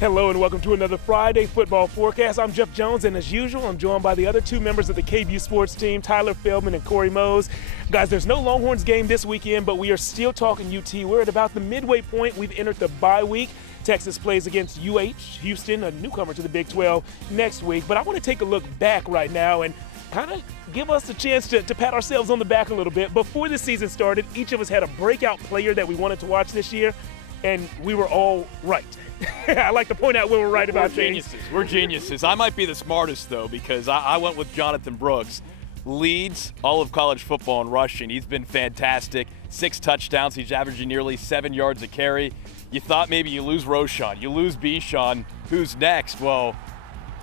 Hello and welcome to another Friday football forecast. I'm Jeff Jones, and as usual, I'm joined by the other two members of the KVUE sports team, Tyler Feldman and Corey Mose. Guys, there's no Longhorns game this weekend, but we are still talking UT. We're at about the midway point. We've entered the bye week. Texas plays against Houston, a newcomer to the Big 12, next week. But I want to take a look back right now and kind of give us a chance to pat ourselves on the back a little bit. Before the season started, each of us had a breakout player that we wanted to watch this year, and we were all right. I like to point out when we're right about things. We're geniuses. I might be the smartest, though, because I went with Jonathan Brooks. Leads all of college football in rushing. He's been fantastic. 6 touchdowns. He's averaging nearly 7 yards a carry. You thought maybe you lose Roshan. You lose Bichon. Who's next? Well,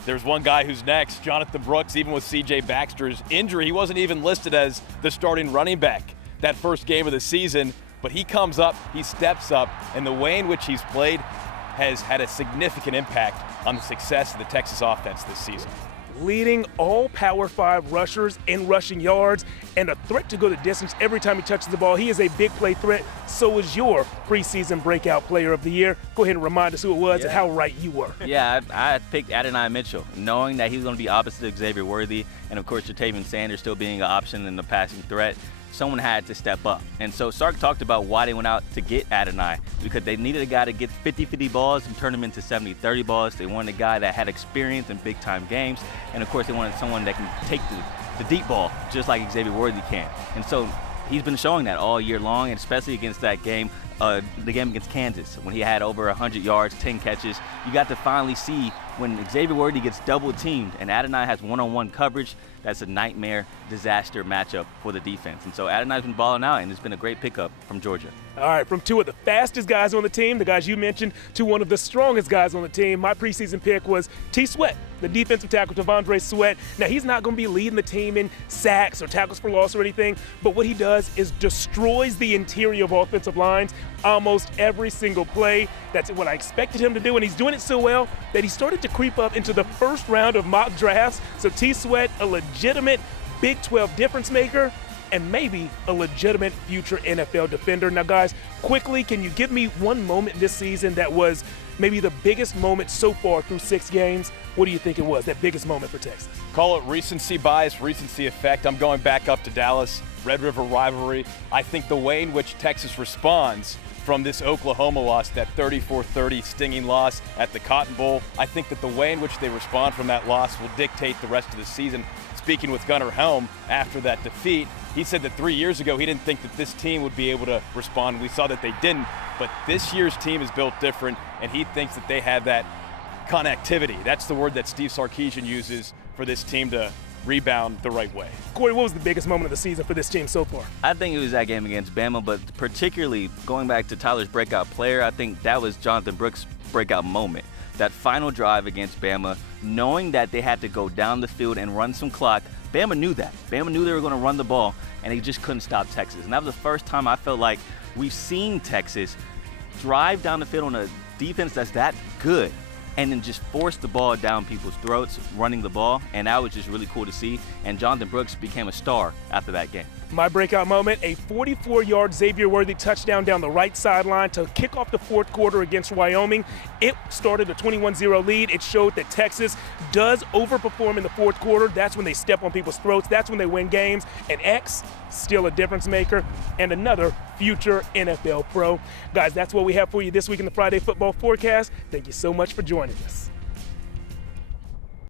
there's one guy who's next, Jonathan Brooks. Even with C.J. Baxter's injury, he wasn't even listed as the starting running back that first game of the season. But he comes up, he steps up, and the way in which he's played has had a significant impact on the success of the Texas offense this season. Leading all Power 5 rushers in rushing yards and a threat to go the distance every time he touches the ball. He is a big play threat. So is your preseason breakout player of the year. Go ahead and remind us who it was and how right you were. Yeah, I picked Adonai Mitchell, knowing that he was going to be opposite of Xavier Worthy, and of course Jatavian Sanders still being an option in the passing threat. Someone had to step up. And so Sark talked about why they went out to get Adonai, because they needed a guy to get 50-50 balls and turn them into 70-30 balls. They wanted a guy that had experience in big-time games. And, of course, they wanted someone that can take the deep ball just like Xavier Worthy can. And so he's been showing that all year long, and especially against that game, the game against Kansas, when he had over 100 yards, 10 catches. You got to finally see when Xavier Worthy gets double-teamed and Adonai has one-on-one coverage, that's a nightmare, disaster matchup for the defense. And so Adonai's been balling out, and it's been a great pickup from Georgia. All right, from two of the fastest guys on the team, the guys you mentioned, to one of the strongest guys on the team, my preseason pick was T. Sweat, the defensive tackle, T'Vondre Sweat. Now, he's not going to be leading the team in sacks or tackles for loss or anything, but what he does is destroys the interior of offensive lines almost every single play. That's what I expected him to do, and he's doing it so well that he started to creep up into the first round of mock drafts. So T. Sweat, a legitimate Big 12 difference maker, and maybe a legitimate future NFL defender. Now, guys, quickly, can you give me one moment this season that was maybe the biggest moment so far through 6 games? What do you think it was, that biggest moment for Texas? Call it recency bias, recency effect. I'm going back up to Dallas, Red River rivalry. I think the way in which Texas responds from this Oklahoma loss, that 34-30 stinging loss at the Cotton Bowl, I think that the way in which they respond from that loss will dictate the rest of the season. Speaking with Gunnar Helm after that defeat, he said that 3 years ago he didn't think that this team would be able to respond. We saw that they didn't, but this year's team is built different, and he thinks that they have that connectivity. That's the word that Steve Sarkisian uses for this team to rebound the right way. Corey, what was the biggest moment of the season for this team so far? I think it was that game against Bama, but particularly going back to Tyler's breakout player, I think that was Jonathan Brooks' breakout moment. That final drive against Bama, knowing that they had to go down the field and run some clock. Bama knew that. Bama knew they were going to run the ball, and they just couldn't stop Texas. And that was the first time I felt like we've seen Texas drive down the field on a defense that's that good and then just force the ball down people's throats running the ball, and that was just really cool to see. And Jonathan Brooks became a star after that game. My breakout moment, a 44-yard Xavier Worthy touchdown down the right sideline to kick off the fourth quarter against Wyoming. It started a 21-0 lead. It showed that Texas does overperform in the fourth quarter. That's when they step on people's throats. That's when they win games. And X, still a difference maker, and another future NFL pro. Guys, that's what we have for you this week in the Friday Football Forecast. Thank you so much for joining us.